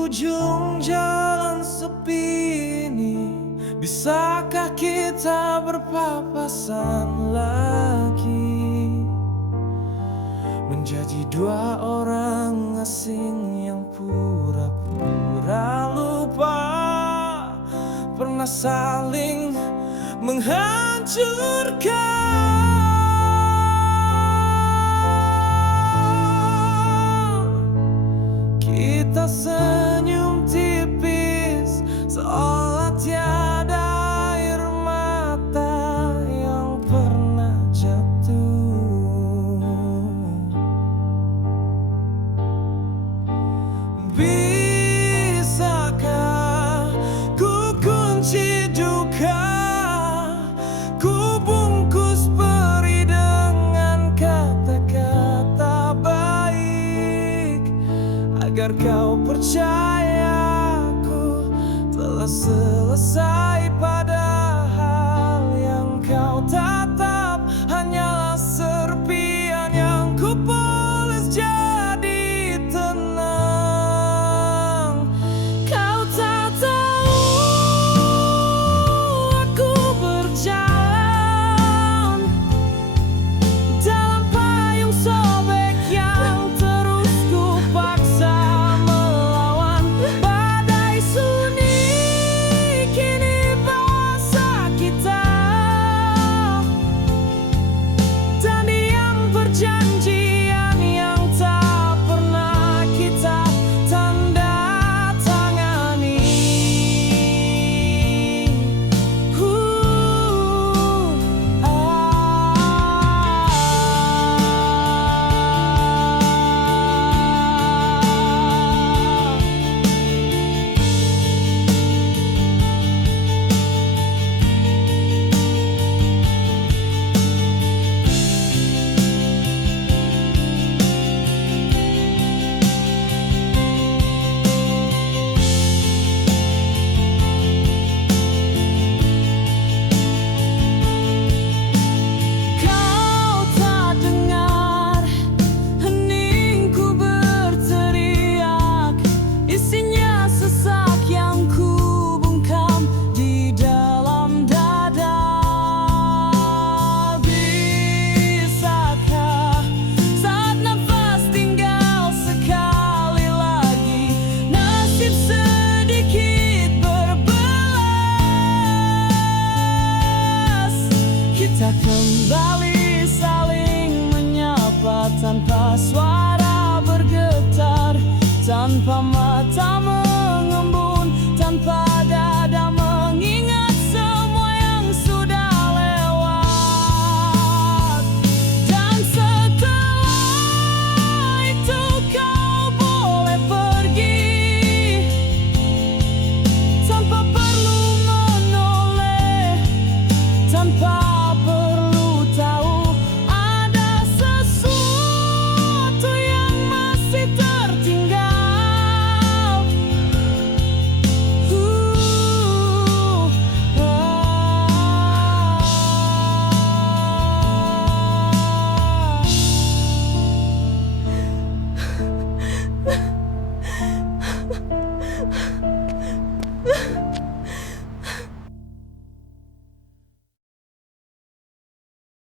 ujung jalan sepi ini, bisakah kita berpapasan lagi, menjadi dua orang asing yang pura-pura lupa pernah saling menghancurkan. Kita senyum tipis seolah tiada air mata yang pernah jatuh. Bisakah ku kunci duka, ku bungkus peri dengan kata-kata baik, agar kau percaya aku telah selesai, padahal yang kau tatap hanyalah serpihan yang ku poles jadi tenang. Kau tak tahu aku berjalan dalam payung sobek yang terus ku paksa melawan badai sunyi. Kini basah kita dan diam perjanjian yang tak pernah kita tanda tangani. Kau tak dengar heningku berteriak, isinya sesak yang ku bungkam di dalam dada. Bisakah saat nafas tinggal sekali lagi, nasib sedikit berbelas, kita kembali saling menyapa tanpa suara bergetar, tanpa